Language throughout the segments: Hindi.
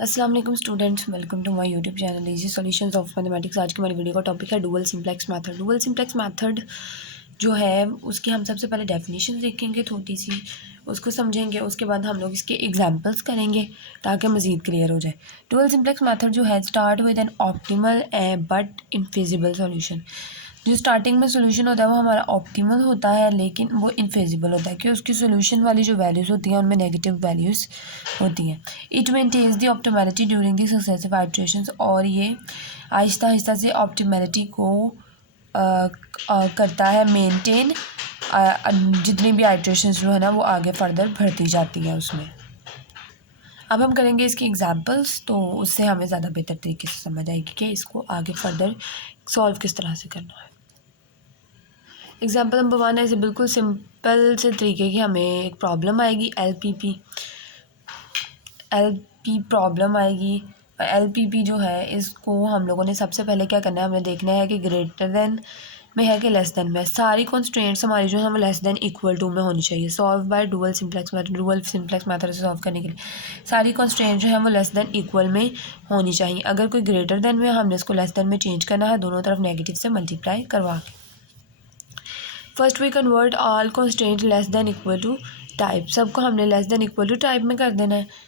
अस्सलाम वालेकुम students, welcome to my YouTube channel easy solutions of mathematics. आज की हमारी वीडियो का टॉपिक है dual simplex method. Dual simplex method जो है उसकी हम सबसे पहले डेफिनेशन देखेंगे थोड़ी सी, उसको समझेंगे। उसके बाद हम लोग इसके एग्जांपल्स करेंगे ताकि मज़ीद क्लियर हो जाए। डुअल सिंप्लेक्स मेथड जो है start with an optimal but infeasible solution. जो स्टार्टिंग में सोल्यूशन होता है वो हमारा ऑप्टिमल होता है, लेकिन वो इनफेजिबल होता है कि उसकी सोल्यूशन वाली जो वैल्यूज़ होती हैं उनमें नेगेटिव वैल्यूज़ होती हैं। It maintains the optimality during the successive iterations, और ये आहिस्ता आहिस्ता से ऑप्टिमैलिटी को करता है मेंटेन। जितनी भी आइट्रेशंस जो है ना वो आगे फर्दर बढ़ती जाती है उसमें। अब हम करेंगे इसके एग्जांपल्स, तो उससे हमें ज़्यादा बेहतर तरीके से समझ आएगी कि इसको आगे फर्दर सॉल्व किस तरह से करना है। एग्जाम्पल नंबर 1 ऐसे बिल्कुल सिंपल से तरीके की हमें एक प्रॉब्लम आएगी एल प्रॉब्लम आएगी। एल जो है इसको हम लोगों ने सबसे पहले क्या करना है, हमें देखना है कि ग्रेटर देन में है कि लेस देन में। सारी कॉन्स्ट्रेंट्स हमारी जो है वो लेस देन इक्वल टू में होनी चाहिए। Solve by dual simplex method. Dual simplex method से सॉल्व करने के लिए सारी कॉन्स्ट्रेंट जो है वो लेस देन इक्वल में होनी चाहिए। अगर कोई ग्रेटर देन में, हमने इसको लेस देन में चेंज करना है, दोनों तरफ नेगेटिव से मल्टीप्लाई करवा के। First we convert all constant less than equal to type. सबको हमने less than equal to type में कर देना है।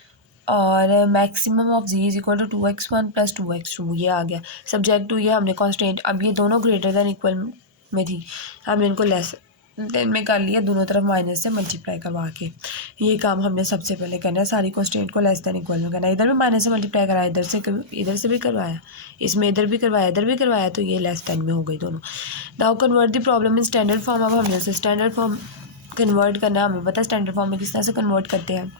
और maximum of G is equal to 2x1 plus 2x2 ये आ गया। सब्जेक्ट टू ये हमने कॉन्स्टेंट, अब ये दोनों ग्रेटर देन इक्वल में थी, हमने इनको लेस देन में कर लिया, दोनों तरफ माइनस से मल्टीप्लाई करवा के। ये काम हमने सबसे पहले करना है, सारी कॉन्स्टेंट को लेस देन इक्वल में करना है। इधर भी माइनस से मल्टीप्लाई कराया, इधर से भी करवाया, इसमें इधर भी करवाया, इधर भी करवाया, तो ये लेस देन में हो गई दोनों। Now convert the problem in standard form. अब हमने उसे स्टैंडर्ड फॉर्म कन्वर्ट करना है। हमें पता है स्टैंडर्ड फॉर्म में किस तरह से कन्वर्ट करते हैं,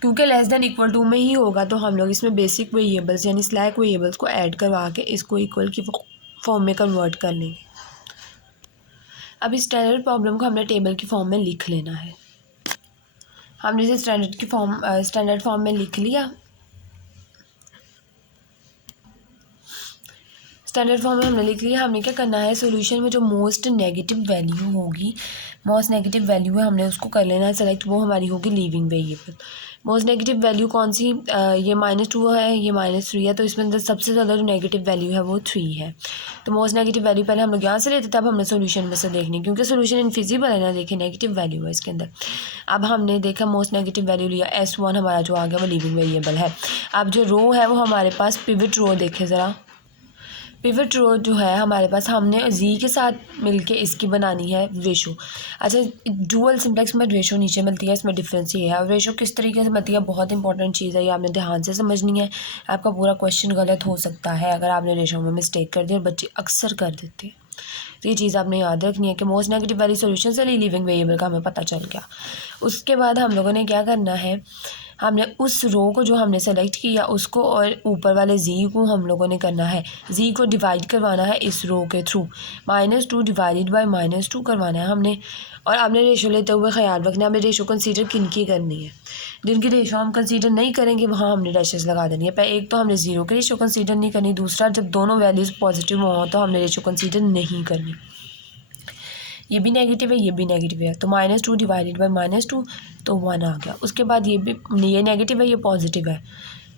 क्योंकि लेस देन इक्वल टू में ही होगा तो हम लोग इसमें बेसिक वेरिएबल्स यानी स्लैक वेरिएबल्स को ऐड करवा के इसको इक्वल की फॉर्म में कन्वर्ट कर लेंगे। अब इस स्टैंडर्ड प्रॉब्लम को हमने टेबल की फॉर्म में लिख लेना है। हमने इसे स्टैंडर्ड फॉर्म में लिख लिया। स्टैंडर्ड फॉर्म में हमने लिख लिया। हमने क्या करना है, सॉल्यूशन में जो मोस्ट नेगेटिव वैल्यू होगी, मोस्ट नेगेटिव वैल्यू है, हमने उसको कर लेना है सेलेक्ट। वो हमारी होगी leaving variable. Most negative value कौन सी, ये -2 है, ये -3 है, तो इसमें अंदर सबसे ज़्यादा जो नेगेटिव वैल्यू है वो 3 है। तो मोस्ट नेगेटिव वैल्यू पहले हम लोग यहाँ से लेते थे, अब हमने सोल्यूशन में से देखनी, क्योंकि सोल्यूशन इनफिजिबल है ना, देखिए नेगेटिव वैल्यू है इसके अंदर। अब हमने देखा मोस्ट नेगेटिव वैल्यू लिया, S1 हमारा जो आ गया वो लीविंग वेरिएबल है। अब जो रो है वो हमारे पास पिवट रो, देखे ज़रा पिवट रो जो है हमारे पास, हमने जी के साथ मिलके इसकी बनानी है रेशो। अच्छा, डुअल सिंप्लेक्स में रेशो नीचे मिलती है, इसमें डिफरेंस ये है। और रेशो किस तरीके से मिलती है, बहुत इंपॉर्टेंट चीज़ है, ये आपने ध्यान से समझनी है। आपका पूरा क्वेश्चन गलत हो सकता है अगर आपने रेशो में मिस्टेक कर दी, और बच्चे अक्सर कर देते हैं। तो ये चीज़ आपने याद रखनी है कि मोस्ट नेगेटिव वाली सोल्यूशन से लीविंग वेरिएबल का हमें पता चल गया। उसके बाद हम लोगों ने क्या करना है, हमने उस रो को जो हमने सेलेक्ट किया उसको और ऊपर वाले जी को हम लोगों ने करना है, जी को डिवाइड करवाना है इस रो के थ्रू। -2 डिवाइडेड बाय -2 करवाना है हमने। और हमने रेशो लेते हुए ख्याल रखना है, हमें रेशो कंसीडर किन की करनी है। जिनकी रेशो हम कंसीडर नहीं करेंगे वहाँ हमने डैशेस लगा देनी है। पहले एक तो हमने ज़ीरो की रेशो कंसीडर नहीं करनी, दूसरा जब दोनों वैल्यूज़ पॉजिटिव हों तो हमने रेशो कंसीडर नहीं करनी। ये भी नेगेटिव है, ये भी नेगेटिव है, तो -2 डिवाइडेड बाय -2 तो 1 आ गया। उसके बाद ये नेगेटिव है, ये पॉजिटिव है,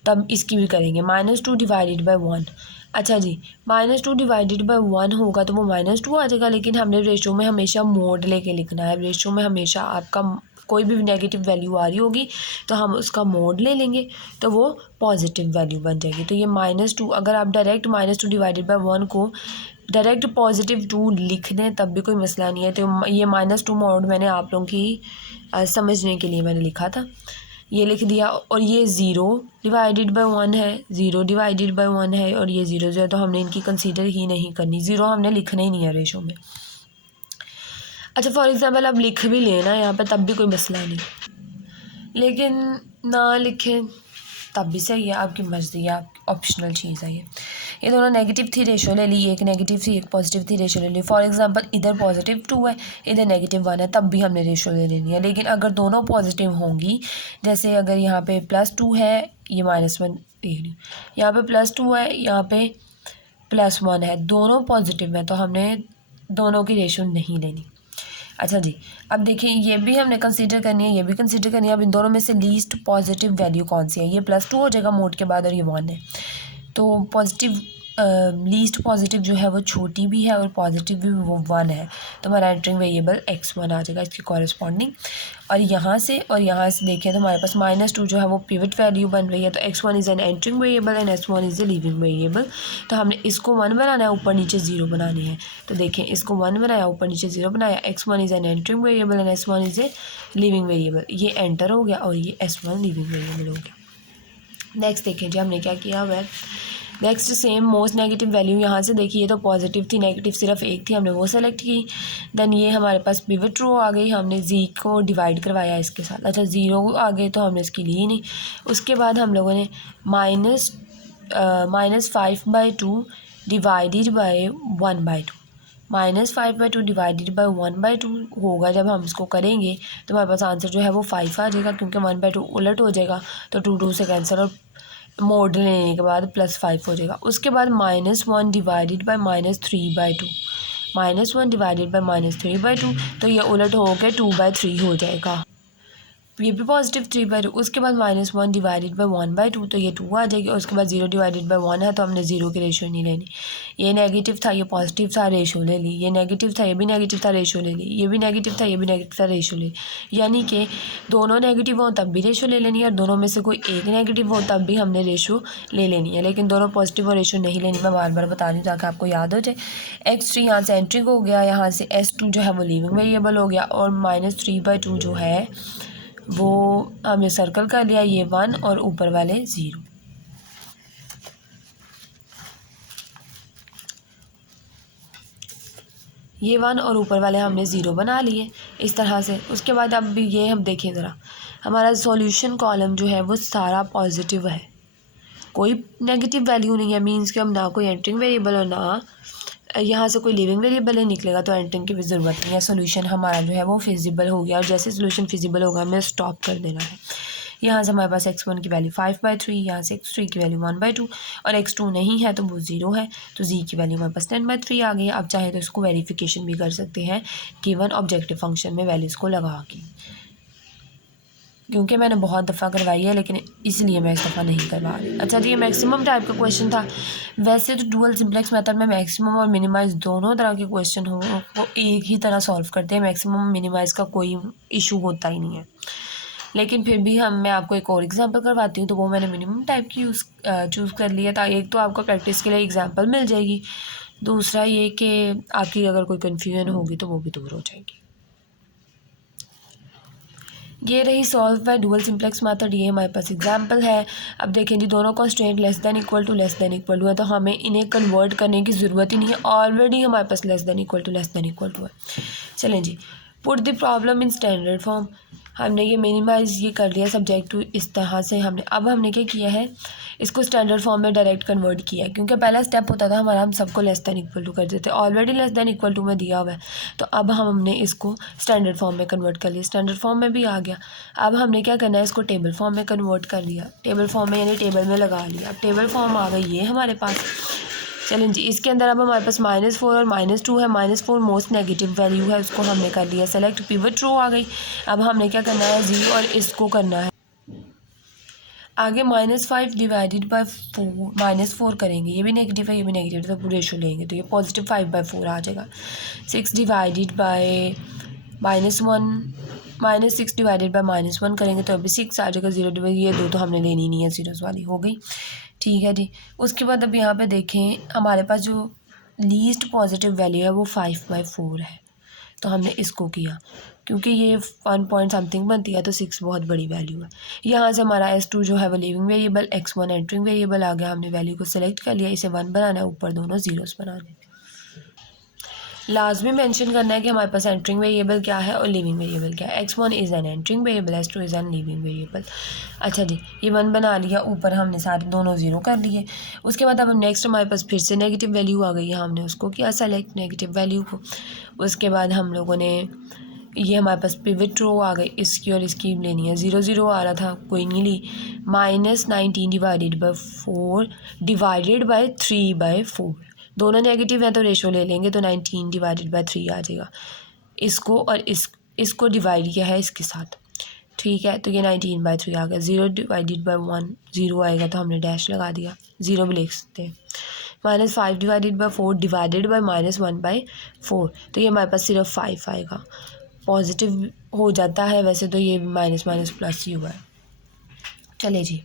तब इसकी भी करेंगे -2 डिवाइडेड बाय 1। अच्छा जी, -2 डिवाइडेड बाय 1 होगा तो वो -2 आ जाएगा, लेकिन हमने रेशो में हमेशा मोड लेके लिखना है। रेशो में हमेशा आपका कोई भी नेगेटिव वैल्यू आ रही होगी तो हम उसका मोड ले लेंगे तो वो पॉजिटिव वैल्यू बन जाएगी। तो ये -2, अगर आप डायरेक्ट -2 डिवाइडेड बाय 1 को डायरेक्ट +2 लिख दें तब भी कोई मसला नहीं है। तो ये -2 मोड मैंने आप लोगों की समझने के लिए मैंने लिखा था, ये लिख दिया। और ये 0 डिवाइडेड बाय 1 है, 0 डिवाइडेड बाय 1 है, और ये 0 है, तो हमने इनकी कंसीडर ही नहीं करनी, 0 हमने लिखना ही नहीं है रेशो में। अच्छा, फॉर एग्ज़ाम्पल आप लिख भी लेना यहाँ पे तब भी कोई मसला नहीं, लेकिन ना लिखें तब भी सही है, आपकी मर्ज़ी है, आपकी ऑप्शनल चीज़ है। ये दोनों नेगेटिव थी, रेशो ले ली, एक नेगेटिव थी एक पॉजिटिव थी, रेशो ले ली। फॉर एग्जांपल इधर +2 है, इधर -1 है, तब भी हमने रेशो ले लेनी है। लेकिन अगर दोनों पॉजिटिव होंगी, जैसे अगर यहाँ पे +2 है, ये -1 देख ली, यहाँ पे +2 है, यहाँ पे +1 है, दोनों पॉजिटिव हैं, तो हमने दोनों की रेशो नहीं लेनी। अच्छा जी, अब देखिए ये भी हमने कंसीडर करनी है, ये भी कंसीडर करनी है। अब इन दोनों में से लीस्ट पॉजिटिव वैल्यू कौन सी है? ये +2 हो जाएगा मोड के बाद और ये 1 है। तो पॉजिटिव लीस्ट पॉजिटिव जो है वो छोटी भी है और पॉजिटिव भी वो 1 है। तो हमारा एंटरिंग वेरिएबल x1 आ जाएगा इसकी कॉरेस्पॉन्डिंग। और यहाँ से देखें तो हमारे पास -2 जो है वो पिवट वैल्यू बन रही है। तो x1 is an entering variable and s1 is a leaving variable. तो हमने इसको 1 बनाना है, ऊपर नीचे 0 बनानी है। तो देखें इसको 1 बनाया, ऊपर नीचे 0 बनाया। x1 is an entering variable and s1 is a leaving variable. ये एंटर हो गया और ये s1 लीविंग वेरिएबल हो गया। नेक्स्ट देखें जी हमने क्या किया हुआ है। Next same most negative value यहाँ से देखिए, ये तो पॉजिटिव थी, नेगेटिव सिर्फ एक थी, हमने वो सेलेक्ट की। देन ये हमारे पास पिवट रो आ गई, हमने जी को डिवाइड करवाया इसके साथ। अच्छा 0 आ गए तो हमने इसकी ली नहीं। उसके बाद हम लोगों ने -5/2 डिवाइडेड बाय 1/2, -5/2 डिवाइडेड बाय 1/2 होगा। जब हम इसको करेंगे तो हमारे पास आंसर जो है वो 5 आ जाएगा, क्योंकि 1/2 उलट हो जाएगा तो 2 से कैंसिल और मोड लेने के बाद +5 हो जाएगा। उसके बाद -1 डिवाइडेड बाय -3/2, -1 डिवाइडेड बाय -3/2, तो ये उलट हो के 2/3 हो जाएगा। ये भी पॉजिटिव 3/2। उसके बाद -1 डिवाइडेड बाय 1/2, तो ये 2 आ जाएगी। और उसके बाद 0 डिवाइडेड बाय 1 है तो हमने 0 की रेशो नहीं लेनी। ये नेगेटिव था, ये पॉजिटिव था, रेशो ले ली। ये नेगेटिव था, ये भी नेगेटिव था, रेशो ले ली। ये भी नेगेटिव था, ये भी नेगेटिव था, रेशो ले ली। यानी कि दोनों नेगेटिव हो तब भी रेशो ले लेनी है, और दोनों में से कोई एक नेगेटिव हो तब भी हमने रेशो ले लेनी है। लेकिन दोनों पॉजिटिव और रेशो नहीं लेनी, मैं बार बार बता रही हूँ ताकि आपको याद हो जाए। x3 यहाँ से एंट्रिंग हो गया, यहाँ से s2 जो है वो लीविंग वेरिएबल हो गया, और -3/2 जो है वो हमने सर्कल कर लिया, ये 1 और ऊपर वाले 0। ये 1 और ऊपर वाले हमने 0 बना लिए इस तरह से। उसके बाद अब ये हम देखें ज़रा, हमारा सॉल्यूशन कॉलम जो है वो सारा पॉजिटिव है, कोई नेगेटिव वैल्यू नहीं है। मींस कि हम ना कोई एंटरिंग वेरिएबल और ना यहाँ से कोई लिविंग वेरिएबल ही निकलेगा, तो एंटरिंग की भी ज़रूरत नहीं है। सोल्यूशन हमारा जो है वो फिजिबल हो गया, और जैसे सोल्यूशन फिजिबल होगा हमें स्टॉप कर देना है। यहाँ से हमारे पास x1 की वैल्यू 5/3, यहाँ से x3 की वैल्यू 1/2, और x2 नहीं है तो वो 0 है, तो z की वैल्यू हमारे पास 10/3 आ गई। अब चाहे तो इसको वेरिफिकेशन भी कर सकते हैं गिवन ऑब्जेक्टिव फंक्शन में वैल्यूज़ को लगा के, क्योंकि मैंने बहुत दफ़ा करवाई है लेकिन इसलिए मैं इस दफ़ा नहीं करवा रही। अच्छा जी, ये मैक्सिमम टाइप का क्वेश्चन था। वैसे तो डुअल सिंप्लेक्स मेथड में मैक्सिमम और मिनिमाइज़ दोनों तरह के क्वेश्चन हो वो एक ही तरह सॉल्व करते हैं। मैक्सिमम मिनिमाइज़ का कोई इशू होता ही नहीं है। लेकिन फिर भी मैं आपको एक और एग्जांपल करवाती हूँ, तो वो मैंने मिनिमम टाइप की चूज़ कर लिया था। एक तो आपको प्रैक्टिस के लिए एग्जांपल मिल जाएगी, दूसरा ये कि आपकी अगर कोई कन्फ्यूजन होगी तो वो भी दूर हो जाएगी। ये रही solve by dual simplex method, ये हमारे पास एग्जांपल है। अब देखें जी, दोनों constant less than equal to है, तो हमें इन्हें कन्वर्ट करने की ज़रूरत ही नहीं है, ऑलरेडी हमारे पास लेस दैन इक्वल टू है। चलें जी, put the problem in standard form. हमने ये मिनिमाइज़ ये कर लिया सब्जेक्ट टू, इस तरह से हमने क्या किया है, इसको स्टैंडर्ड फॉर्म में डायरेक्ट कन्वर्ट किया है। क्योंकि पहला स्टेप होता था हमारा, हम सबको लेस दैन इक्वल टू कर देते, already less than equal to में दिया हुआ है। तो अब हमने इसको स्टैंडर्ड फॉर्म में कन्वर्ट कर लिया, स्टैंडर्ड फॉर्म में भी आ गया। अब हमने क्या करना है, इसको टेबल फॉर्म में कन्वर्ट कर लिया, टेबल फॉर्म में यानी टेबल में लगा लिया। अब टेबल फॉर्म आ गई ये हमारे पास। चलें जी, इसके अंदर अब हमारे पास -4 और -2 है। -4 मोस्ट नेगेटिव वैल्यू है, उसको हमने कर लिया सेलेक्ट, पिवट रो आ गई। अब हमने क्या करना है, जी और इसको करना है आगे -5 डिवाइडेड बाय 4, -4 करेंगे, ये भी नेगेटिव है, ये भी नेगेटिव है, तो पूरे रेशो लेंगे तो ये पॉजिटिव 5/4 आ जाएगा। 6 डिवाइडेड बाय -1, -6 डिवाइडेड बाय -1 करेंगे तो अभी 6 आ जाएगा। 0 डिवाइड, ये दो तो हमने लेनी नहीं है, जीरोस वाली हो गई। ठीक है जी, उसके बाद अब यहाँ पे देखें, हमारे पास जो लीस्ट पॉजिटिव वैल्यू है वो 5/4 है, तो हमने इसको किया, क्योंकि ये 1 पॉइंट समथिंग बनती है तो 6 बहुत बड़ी वैल्यू है। यहाँ से हमारा s2 जो है वो leaving variable, x1 entering variable आ गया। हमने वैल्यू को सेलेक्ट कर लिया, इसे 1 बनाना है, ऊपर दोनों जीरोस बनाने हैं। लाजमी मेंशन करना है कि हमारे पास एंटरिंग वेरिएबल क्या है और लिविंग वेरिएबल क्या है। x1 is an entering variable, s2 is an leaving variable. अच्छा जी, ये 1 बना लिया, ऊपर हमने सारे दोनों 0 कर लिए। उसके बाद अब नेक्स्ट हमारे पास फिर से नेगेटिव वैल्यू आ गई है, हमने उसको किया सेलेक्ट नेगेटिव वैल्यू को। उसके बाद हम लोगों ने ये हमारे पास पिवट रो आ गई, इसकी और इसकी लेनी है। 0 0 आ रहा था, कोई नहीं ली। -19 डिवाइडेड बाय 4 डिवाइडेड बाय 3/4, दोनों नेगेटिव हैं तो रेशो ले लेंगे, तो 19 डिवाइडेड बाय 3 आ जाएगा। इसको और इसको डिवाइड किया है इसके साथ, ठीक है। तो ये 19/3 आ गया। 0 डिवाइडेड बाई 1 0 आएगा तो हमने डैश लगा दिया, 0 भी लिख सकते हैं। -5 डिवाइडेड बाई 4 डिवाइडेड बाई -1/4, तो ये हमारे पास सिर्फ 5 आएगा। पॉजिटिव हो जाता है वैसे तो, ये माइनस माइनस प्लस ही हुआ है। चलिए जी,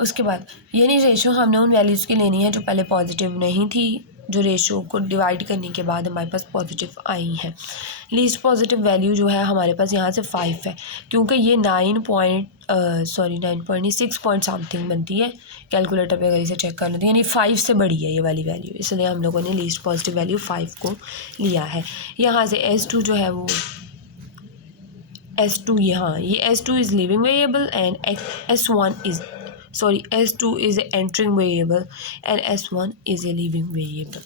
उसके बाद यानी रेशो हमने उन वैल्यूज़ की लेनी है जो पहले पॉजिटिव नहीं थी, जो रेशो को डिवाइड करने के बाद हमारे पास पॉजिटिव आई हैं। लीस्ट पॉजिटिव वैल्यू जो है हमारे पास यहाँ से 5 है, क्योंकि ये 9 पॉइंट 6 पॉइंट समथिंग बनती है। कैलकुलेटर पे अगर इसे चेक कर लेते हैं, यानी 5 से बड़ी है ये वाली वैल्यू, इसलिए हम लोगों ने लीस्ट पॉजिटिव वैल्यू 5 को लिया है। यहाँ से S2 जो है वो S2 यहाँ, ये S2 is leaving variable and S2 is a entering variable and S1 is a leaving variable.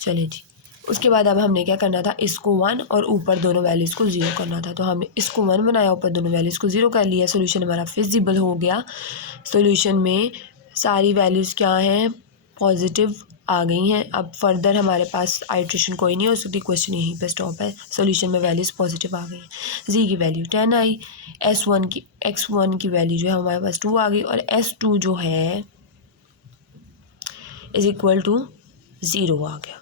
चलिए जी, उसके बाद अब हमने क्या करना था, इसको 1 और ऊपर दोनों वैल्यूज़ को 0 करना था। तो हमने इसको 1 बनाया, ऊपर दोनों वैल्यूज़ को 0 कर लिया। सोल्यूशन हमारा फिजिबल हो गया। सोल्यूशन में सारी वैल्यूज़ क्या हैं, पॉजिटिव आ गई हैं। अब फर्दर हमारे पास आइट्रेशन कोई नहीं हो सकती, क्वेश्चन यहीं पे स्टॉप है। सोल्यूशन में वैल्यूज़ पॉजिटिव आ गई हैं। जी की वैल्यू 10 आई, x1 की वैल्यू जो है हमारे पास 2 आ गई, और S2 जो है इज़ इक्वल टू 0 आ गया।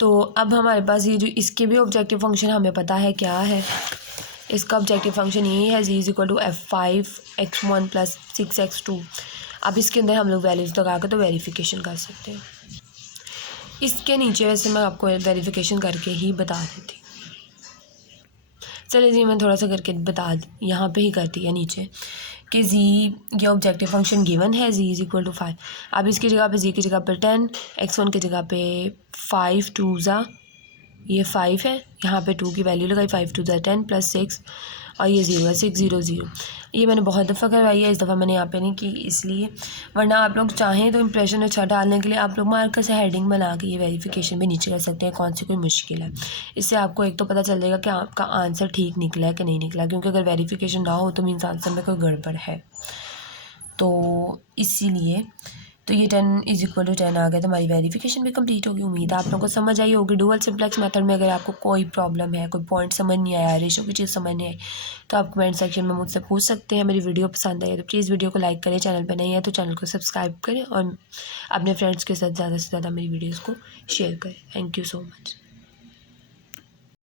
तो अब हमारे पास ये जो इसके भी ऑब्जेक्टिव फंक्शन हमें पता है क्या है। इसका ऑब्जेक्टिव फंक्शन यही है, z equal to f5x1 + 6x2। अब इसके अंदर हम लोग वैल्यूज़ लगा कर तो वेरिफिकेशन कर सकते हैं। इसके नीचे वैसे मैं आपको वेरिफिकेशन करके ही बता देती। चलिए जी, मैं थोड़ा सा करके बता यहाँ पे ही करती है नीचे कि z ये ऑब्जेक्टिव फंक्शन गिवन है, z इज़ इक्वल टू 5। अब इसकी जगह पे z की जगह पे 10, x1 की जगह पे 5 2 ज़ा ये 5 है, यहाँ पे 2 की वैल्यू लगाई, 5 2 ज़ा 10 + 6 और ये 0 है, 6 0 0। ये मैंने बहुत दफ़ा करवाई है, इस दफ़ा मैंने यहाँ पे नहीं की इसलिए, वरना आप लोग चाहें तो इंप्रेशन अच्छा डालने के लिए आप लोग मार्कर से हेडिंग बना के ये वेरिफिकेशन भी नीचे कर सकते हैं, कौन सी कोई मुश्किल है। इससे आपको एक तो पता चल जाएगा कि आपका आंसर ठीक निकला है कि नहीं निकला, क्योंकि अगर वेरिफिकेशन ना हो तो मीन्स आंसर में कोई गड़बड़ है। तो इसीलिए तो ये 10 इज़ इक्वल टू 10 आ गया, तो हमारी वेरिफिकेशन भी कंप्लीट होगी। उम्मीद है आप लोगों को समझ आई होगी। डुअल सिंप्लेक्स मेथड में अगर आपको कोई प्रॉब्लम है, कोई पॉइंट समझ नहीं आया, रेशो की चीज़ समझ नहीं आई, तो आप कमेंट सेक्शन में मुझसे पूछ सकते हैं। मेरी वीडियो पसंद आई तो प्लीज़ वीडियो को लाइक करें, चैनल पर नहीं है तो चैनल को सब्सक्राइब करें और अपने फ्रेंड्स के साथ ज़्यादा से ज़्यादा मेरी वीडियोज़ को शेयर करें। Thank you so much.